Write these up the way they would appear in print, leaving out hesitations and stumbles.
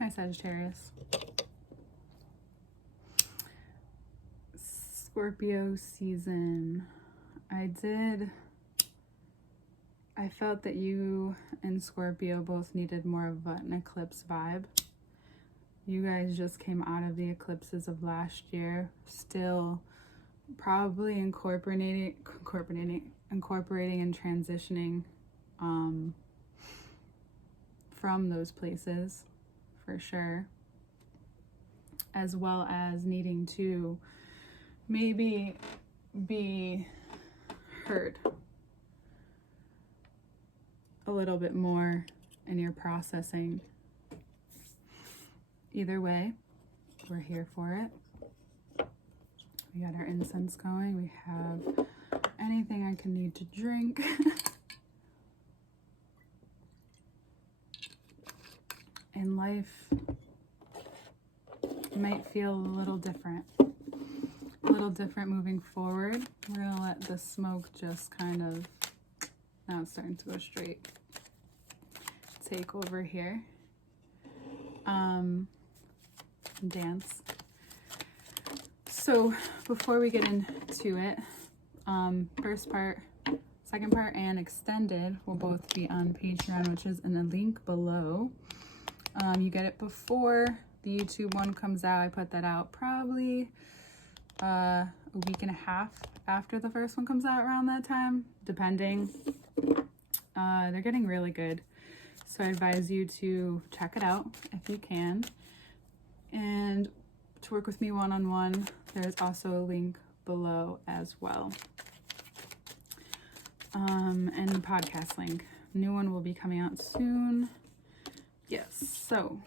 Hi, Sagittarius. Scorpio season. I felt that you and Scorpio both needed more of an eclipse vibe. You guys just came out of the eclipses of last year, still probably incorporating and transitioning from those places, for sure, as well as needing to maybe be heard a little bit more in your processing. Either way, we're here for it. We got our incense going. We have anything I can need to drink. And life might feel a little different moving forward. We're gonna let the smoke just kind of, now it's starting to go straight, take over here. Dance. So before we get into it, first part, second part, and extended will both be on Patreon, which is in the link below. You get it before the YouTube one comes out. I put that out probably a week and a half after the first one comes out, around that time, depending. They're getting really good, so I advise you to check it out if you can. And to work with me one-on-one, there's also a link below as well. And the podcast link. New one will be coming out soon. Yes, so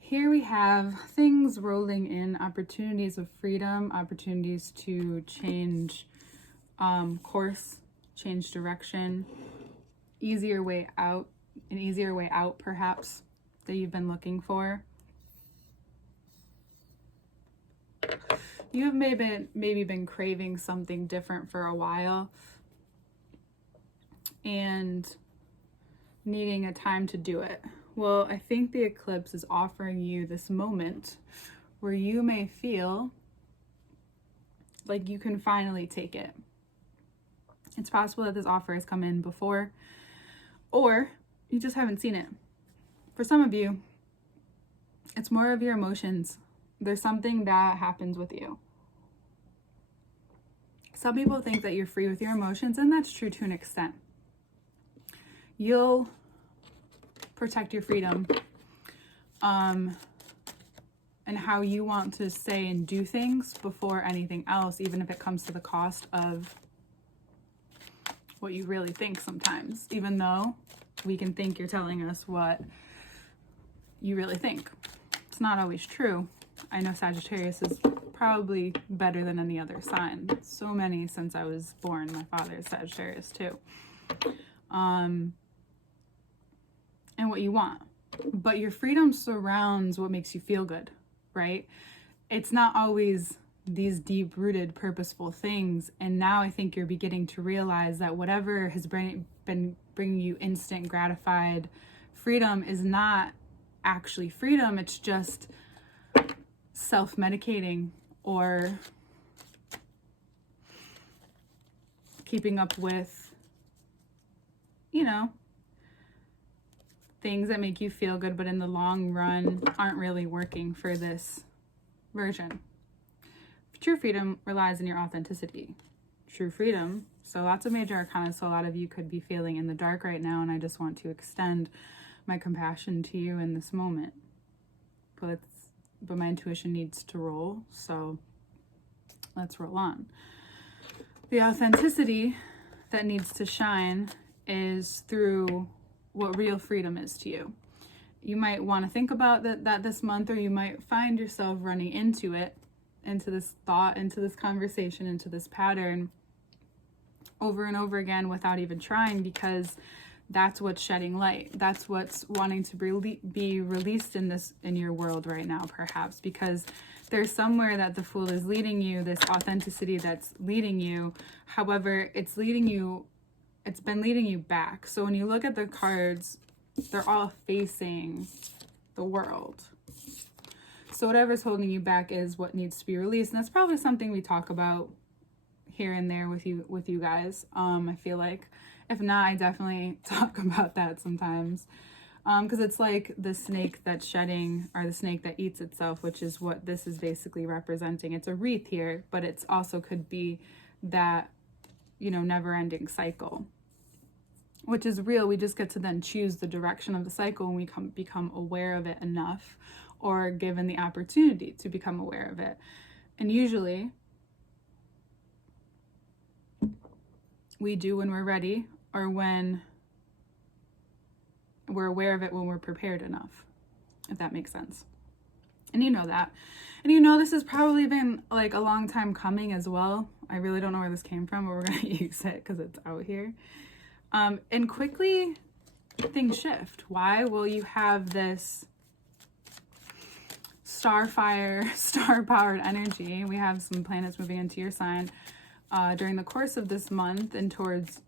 here we have things rolling in, opportunities of freedom, opportunities to change course, change direction, an easier way out perhaps that you've been looking for. You have maybe been craving something different for a while and needing a time to do it. Well, I think the eclipse is offering you this moment where you may feel like you can finally take it. It's possible that this offer has come in before, or you just haven't seen it. For some of you, it's more of your emotions. There's something that happens with you. Some people think that you're free with your emotions, and that's true to an extent. You'll protect your freedom and how you want to say and do things before anything else, even if it comes to the cost of what you really think sometimes, even though we can think you're telling us what you really think. It's not always true. I know Sagittarius is probably better than any other sign. So many since I was born. My father is Sagittarius too. And what you want. But your freedom surrounds what makes you feel good, right? It's not always these deep-rooted, purposeful things. And now I think you're beginning to realize that whatever has been bringing you instant gratified freedom is not actually freedom. It's just self-medicating or keeping up with, things that make you feel good, but in the long run aren't really working for this version. True freedom relies on your authenticity. True freedom. So lots of major arcana, so a lot of you could be feeling in the dark right now, and I just want to extend my compassion to you in this moment. But my intuition needs to roll, so let's roll on. The authenticity that needs to shine is through what real freedom is to you. You might want to think about that this month, or you might find yourself running into it, into this thought, into this conversation, into this pattern over and over again without even trying, because that's what's shedding light. That's what's wanting to be released in your world right now, perhaps, because there's somewhere that the Fool is leading you, this authenticity that's leading you. However, it's been leading you back. So when you look at the cards, They're all facing the world. So whatever's holding you back is what needs to be released. And that's probably something we talk about here and there with you guys. I feel like, if not, I definitely talk about that sometimes. Because it's like the snake that's shedding, or the snake that eats itself, which is what this is basically representing. It's a wreath here, but it's also could be that, never-ending cycle, which is real. We just get to then choose the direction of the cycle when we become aware of it enough, or given the opportunity to become aware of it. And usually we do when we're ready, or when we're aware of it, when we're prepared enough, if that makes sense. And you know that. And this has probably been like a long time coming as well. I really don't know where this came from, but we're going to use it because it's out here. And quickly things shift. Why? Well, you have this star-powered energy. We have some planets moving into your sign during the course of this month and towards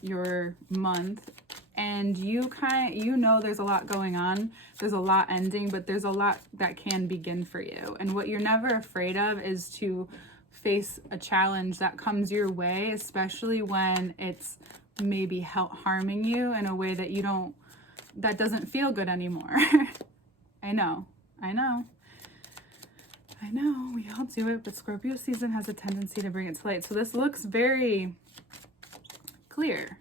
your month. And there's a lot going on. There's a lot ending, but there's a lot that can begin for you. And what you're never afraid of is to face a challenge that comes your way, especially when it's maybe harming you in a way that doesn't feel good anymore. I know. We all do it, but Scorpio season has a tendency to bring it to light. So this looks very clear.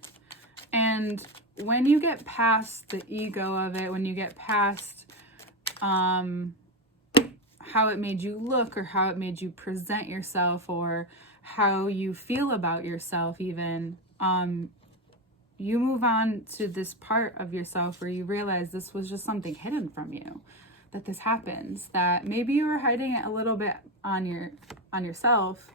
And when you get past the ego of it, when you get past how it made you look, or how it made you present yourself, or how you feel about yourself even, you move on to this part of yourself where you realize this was just something hidden from you, that this happens, that maybe you were hiding it a little bit on yourself,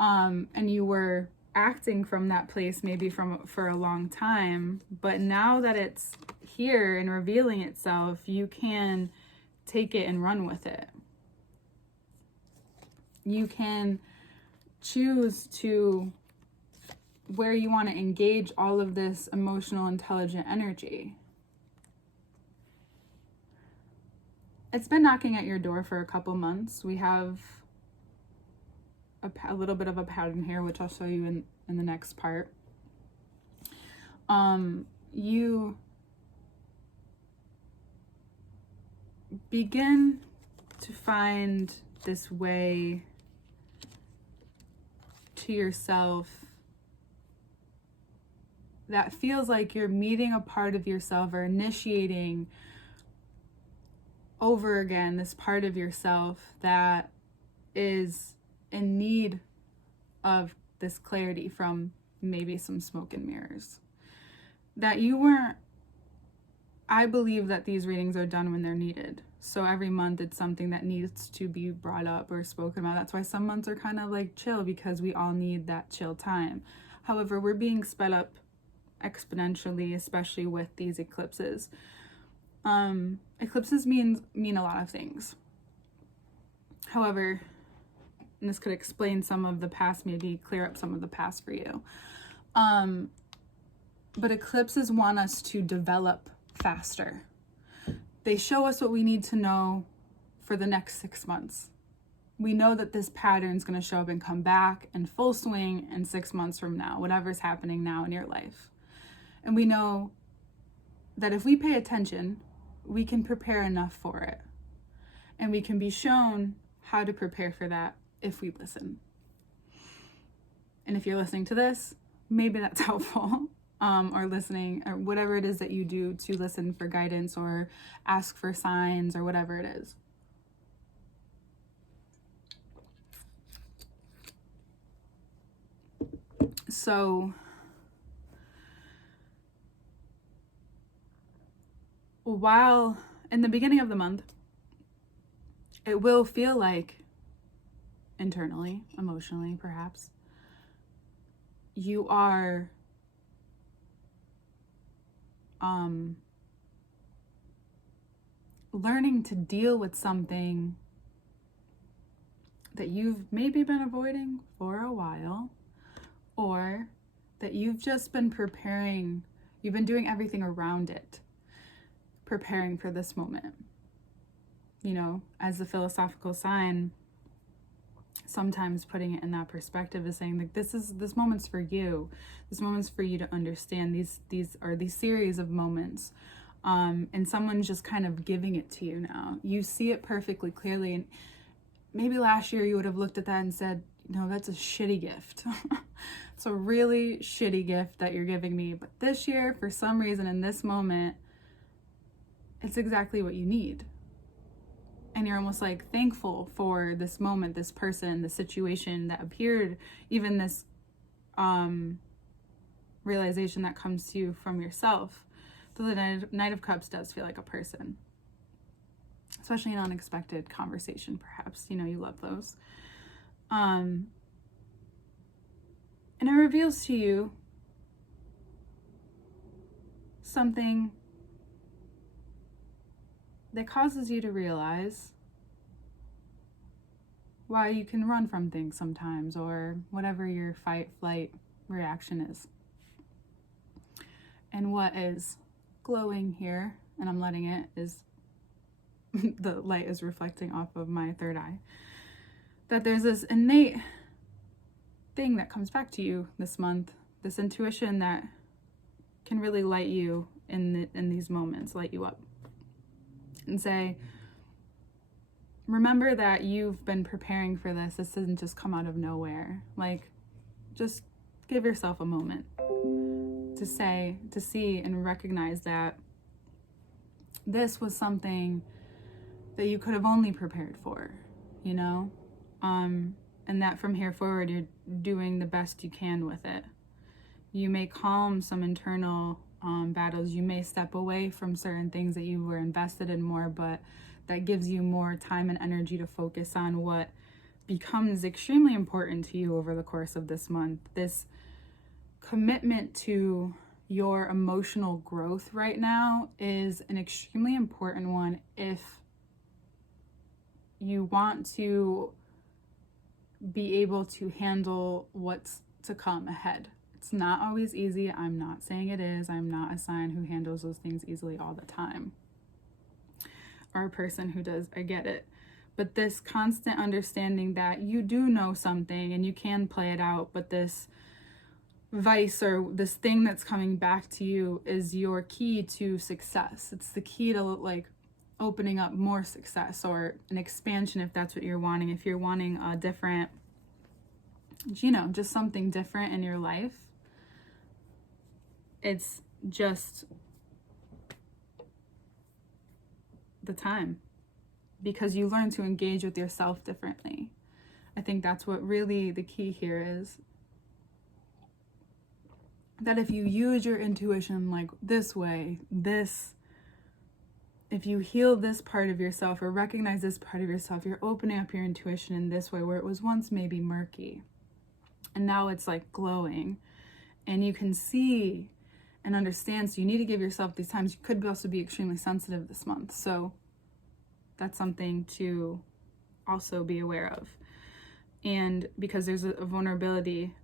and you were acting from that place maybe for a long time, but now that it's here and revealing itself, you can take it and run with it. You can choose to where you want to engage all of this emotional, intelligent energy. It's been knocking at your door for a couple months. We have a little bit of a pattern here, which I'll show you in the next part. You begin to find this way to yourself that feels like you're meeting a part of yourself, or initiating over again this part of yourself that is in need of this clarity from maybe some smoke and mirrors. That you weren't, I believe that these readings are done when they're needed. So every month it's something that needs to be brought up or spoken about. That's why some months are kind of like chill, because we all need that chill time. However, we're being sped up exponentially, especially with these eclipses. Eclipses mean a lot of things. However, and this could explain some of the past, maybe clear up some of the past for you. But eclipses want us to develop faster. They show us what we need to know for the next 6 months. We know that this pattern is going to show up and come back in full swing in 6 months from now, whatever's happening now in your life. And we know that if we pay attention, we can prepare enough for it. And we can be shown how to prepare for that if we listen. And if you're listening to this, maybe that's helpful. Or listening, or whatever it is that you do to listen for guidance or ask for signs or whatever it is. So while in the beginning of the month, it will feel like internally, emotionally, perhaps, you are learning to deal with something that you've maybe been avoiding for a while, or that you've just been preparing, you've been doing everything around it. preparing for this moment. You know, as a philosophical sign, sometimes putting it in that perspective is saying, like, this moment's for you. This moment's for you to understand. These are these series of moments. And someone's just kind of giving it to you now. You see it perfectly clearly. And maybe last year you would have looked at that and said, no, that's a shitty gift. It's a really shitty gift that you're giving me. But this year, for some reason, in this moment, it's exactly what you need. And you're almost like thankful for this moment, this person, the situation that appeared, even this realization that comes to you from yourself. So the Knight of Cups does feel like a person, especially an unexpected conversation, perhaps. You know, you love those. And it reveals to you something that causes you to realize why you can run from things sometimes, or whatever your fight, flight reaction is. And what is glowing here, and I'm letting it, is the light is reflecting off of my third eye, that there's this innate thing that comes back to you this month, this intuition that can really light you in these moments, light you up and say, remember that you've been preparing for this. This doesn't just come out of nowhere. Like, just give yourself a moment to see and recognize that this was something that you could have only prepared for, you know? And that from here forward, you're doing the best you can with it. You may calm some internal battles. You may step away from certain things that you were invested in more, but that gives you more time and energy to focus on what becomes extremely important to you over the course of this month. This commitment to your emotional growth right now is an extremely important one if you want to be able to handle what's to come ahead. It's not always easy. I'm not saying it is. I'm not a sign who handles those things easily all the time, or a person who does. I get it. But this constant understanding that you do know something and you can play it out, but this vice or this thing that's coming back to you is your key to success. It's the key to, like, opening up more success or an expansion if that's what you're wanting. If you're wanting a different, you know, just something different in your life, it's just the time, because you learn to engage with yourself differently. I think that's what really the key here is. That if you use your intuition like this way, if you heal this part of yourself or recognize this part of yourself, you're opening up your intuition in this way where it was once maybe murky. And now it's like glowing. And you can see and understand. So you need to give yourself these times. You could also be extremely sensitive this month. So that's something to also be aware of. And because there's a vulnerability,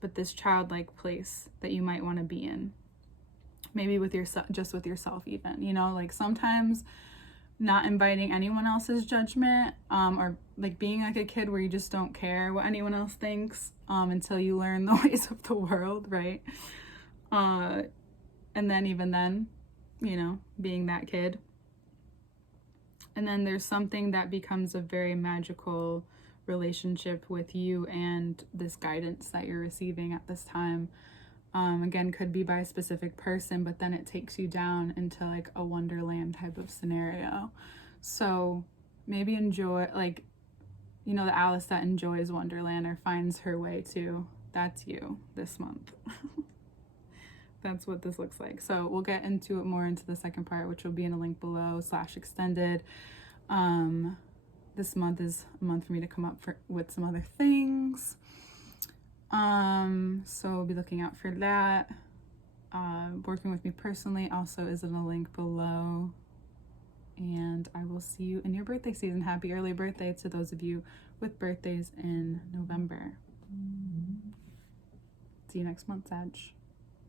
but this childlike place that you might want to be in. Maybe with yourself, just with yourself even, you know, like sometimes not inviting anyone else's judgment, or like being like a kid where you just don't care what anyone else thinks, until you learn the ways of the world, right? And then even then, you know, being that kid. And then there's something that becomes a very magical relationship with you and this guidance that you're receiving at this time. Again, could be by a specific person, but then it takes you down into like a wonderland type of scenario. So maybe enjoy, like, you know, the Alice that enjoys Wonderland or finds her way to, that's you this month. That's what this looks like. So we'll get into it more into the second part, which will be in a link below /extended. This month is a month for me to come up with some other things. So we'll be looking out for that. Working with me personally also is in a link below. And I will see you in your birthday season. Happy early birthday to those of you with birthdays in November. See you next month, Sag.